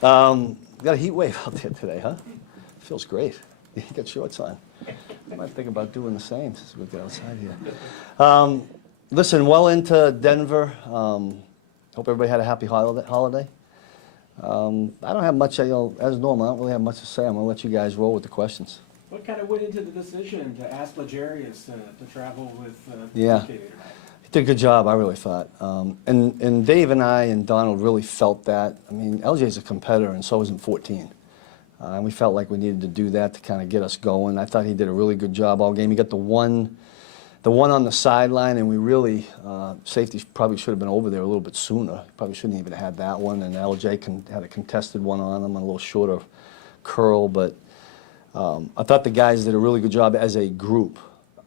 Got a heat wave out there today, huh? Feels great. You got shorts on. I might think about doing the same since we get outside here. Listen, well into Denver. Hope everybody had a happy holiday. I don't have much, as normal, I don't really have much to say. I'm going to let you guys roll with the questions. What kind of went into the decision to ask Legarius to travel with Yeah. He Did a good job, I really thought. And Dave and I and Donald really felt that. I mean, LJ's a competitor, and so isn't 14. And we felt like we needed to do that to kind of get us going. I thought he did a really good job all game. He got the one on the sideline, and we really, safety probably should have been over there a little bit sooner. Probably shouldn't even have had that one. And LJ had a contested one on him, on a little shorter curl. But I thought the guys did a really good job as a group,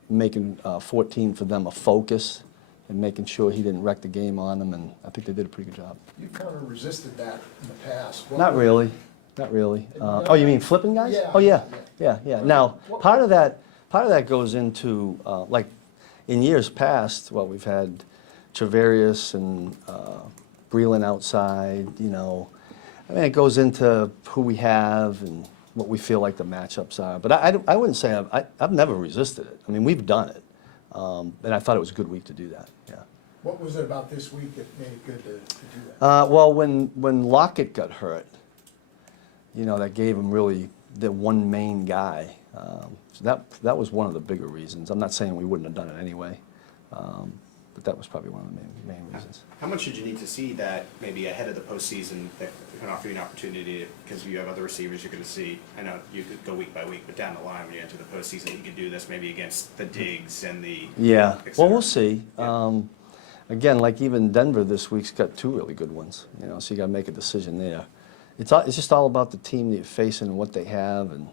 making 14 for them a focus and making sure he didn't wreck the game on them, and I think they did a pretty good job. You kind of resisted that in the past. Not really. Not really. Oh, you mean flipping guys? Yeah. Oh, yeah. Now, part of that goes into, like, in years past, well, we've had Travarius and Breland outside, you know. I mean, it goes into who we have and what we feel like the matchups are. But I wouldn't say I've never resisted it. I mean, we've done it. And I thought it was a good week to do that, yeah. What was it about this week that made it good to do that? Well, when Lockett got hurt, you know, that gave him really the one main guy. So that was one of the bigger reasons. I'm not saying we wouldn't have done it anyway, but that was probably one of the main reasons. How much did you need to see that maybe ahead of the postseason that can offer you an opportunity, because you have other receivers you're going to see? I know you could go week by week, but down the line when you enter the postseason, you could do this maybe against the Diggs and the... Yeah, et well, cetera. we'll see. Yeah. Again, like even Denver this week's got two really good ones, you know, so you got to make a decision there. It's just all about the team that you're facing and what they have and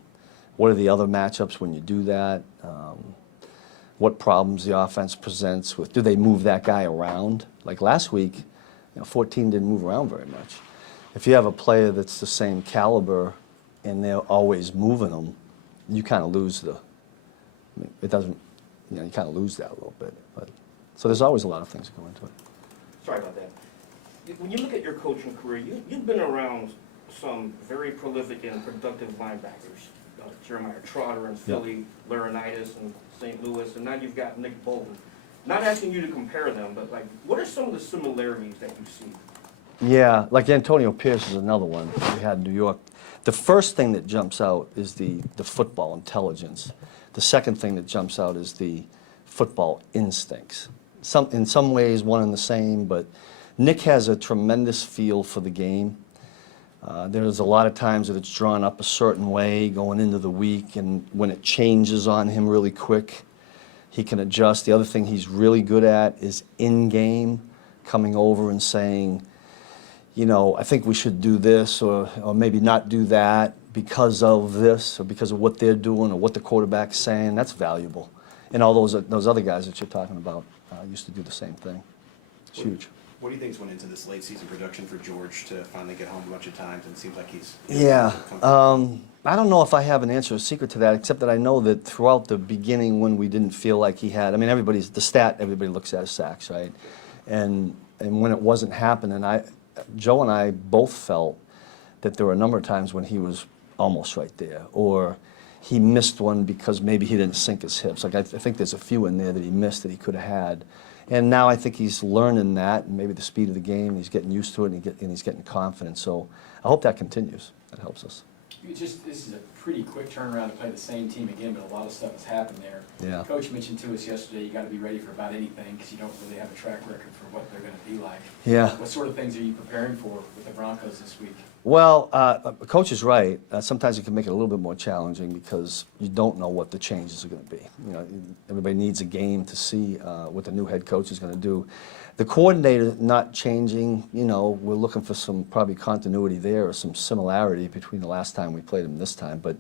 what are the other matchups when you do that, what problems the offense presents with, do they move that guy around? Like last week, you know, 14 didn't move around very much. If you have a player that's the same caliber and they're always moving them, you kind of lose the, I mean, it doesn't, you know, you kind of lose that a little bit. But so there's always a lot of things that go into it. Sorry about that. When you look at your coaching career, you've been around some very prolific and productive linebackers. Jeremiah Trotter in Philly, Laurinaitis in St. Louis, and now you've got Nick Bolton. Not asking you to compare them, but like, what are some of the similarities that you see? Yeah, like Antonio Pierce is another one we had in New York. The first thing that jumps out is the football intelligence. The second thing that jumps out is the football instincts. In some ways, one and the same, but Nick has a tremendous feel for the game. There's a lot of times that it's drawn up a certain way going into the week, and when it changes on him really quick, he can adjust. The other thing he's really good at is in-game, coming over and saying, you know, I think we should do this or maybe not do that because of this or because of what they're doing or what the quarterback's saying. That's valuable. And all those other guys that you're talking about used to do the same thing. It's huge. What do you think went into this late season production for George to finally get home a bunch of times, and it seems like he's... Yeah, I don't know if I have an answer or secret to that, except that I know that throughout the beginning when we didn't feel like he had, I mean, the stat everybody looks at is sacks, right? And when it wasn't happening, Joe and I both felt that there were a number of times when he was almost right there, or he missed one because maybe he didn't sink his hips. Like I think there's a few in there that he missed that he could have had. And now I think he's learning that, and maybe the speed of the game, and he's getting used to it, and he's getting confidence. So I hope that continues. That helps us. This is a pretty quick turnaround to play the same team again, but a lot of stuff has happened there. Yeah. Coach mentioned to us yesterday you got to be ready for about anything because you don't really have a track record for what they're going to be like. Yeah. What sort of things are you preparing for with the Broncos this week? Well, Coach is right. Sometimes it can make it a little bit more challenging because you don't know what the changes are going to be. You know, everybody needs a game to see what the new head coach is going to do. The coordinator not changing, you know, we're looking for some probably continuity there or some similarity between the last time we played him this time. But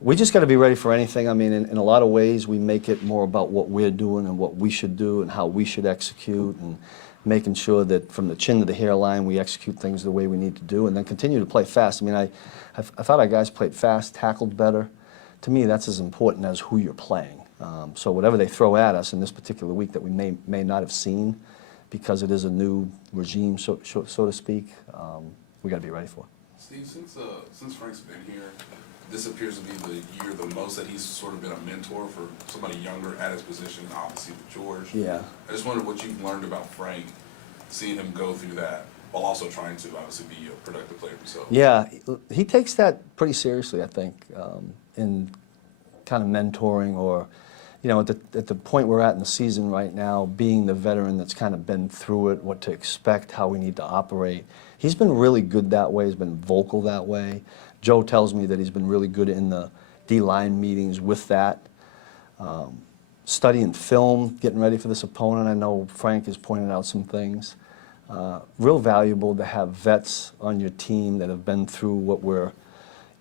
we just got to be ready for anything. I mean, in a lot of ways, we make it more about what we're doing and what we should do and how we should execute, and making sure that from the chin to the hairline we execute things the way we need to do, and then continue to play fast. I mean, I thought our guys played fast, tackled better. To me, that's as important as who you're playing. So whatever they throw at us in this particular week that we may not have seen, because it is a new regime, so to speak, we got to be ready for it. Steve, since Frank's been here, this appears to be the year the most that he's sort of been a mentor for somebody younger at his position, obviously with George. Yeah. I just wondered what you've learned about Frank, seeing him go through that, while also trying to obviously be a productive player himself. Yeah, he takes that pretty seriously, I think, in kind of mentoring or, you know, at the point we're at in the season right now, being the veteran that's kind of been through it, what to expect, how we need to operate. He's been really good that way. He's been vocal that way. Joe tells me that he's been really good in the D-line meetings with that. Studying film, getting ready for this opponent. I know Frank has pointed out some things. Real valuable to have vets on your team that have been through what we're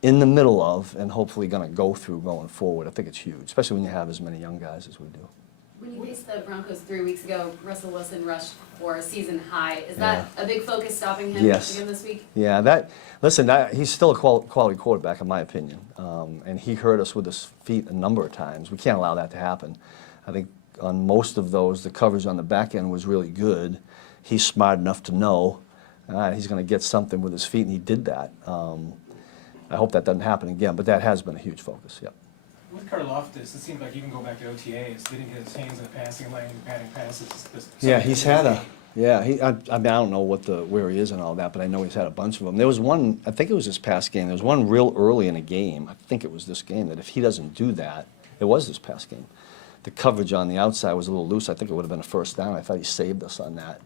in the middle of and hopefully going to go through going forward. I think it's huge, especially when you have as many young guys as we do. When you faced the Broncos 3 weeks ago, Russell Wilson rushed for a season high. Is that a big focus stopping him Yes. again this week? Yeah, he's still a quality quarterback in my opinion. And he hurt us with his feet a number of times. We can't allow that to happen. I think on most of those, the coverage on the back end was really good. He's smart enough to know he's going to get something with his feet, and he did that. I hope that doesn't happen again, but that has been a huge focus, yep. With Karlaftis, it seems like even go back to OTAs, didn't get his hands in the passing lane, batting passes. Yeah, he's had a, yeah, I mean, I don't know where he is and all that, but I know he's had a bunch of them. There was one, I think it was this past game, there was one real early in a game, I think it was this game, that if he doesn't do that, it was this past game. The coverage on the outside was a little loose. I think it would have been a first down. I thought he saved us on that.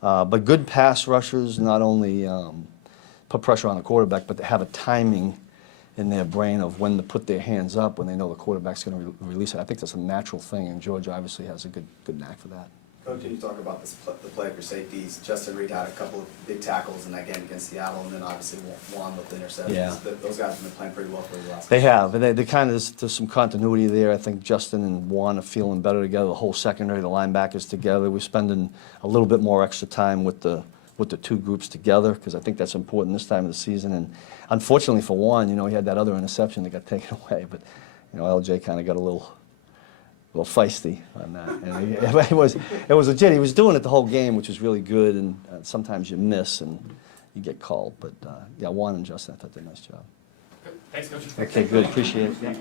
But good pass rushers not only put pressure on the quarterback, but they have a timing in their brain of when to put their hands up when they know the quarterback's going to release it. I think that's a natural thing, and George obviously has a good knack for that. Coach, you talk about the play for safeties. Justin Reed had a couple of big tackles in that game against Seattle, and then obviously Juan with the interceptions. Yeah. Those guys have been playing pretty well for the last They have, and they kind of, there's some continuity there. I think Justin and Juan are feeling better together, the whole secondary, the linebackers together. We're spending a little bit more extra time with the two groups together, because I think that's important this time of the season. And unfortunately for Juan, you know, he had that other interception that got taken away, but, you know, LJ kind of got a little feisty on that. And it was legit. He was doing it the whole game, which was really good, and sometimes you miss and you get called. But, yeah, Juan and Justin, I thought did a nice job. Thanks, Coach. Okay, good. Appreciate it. Yeah.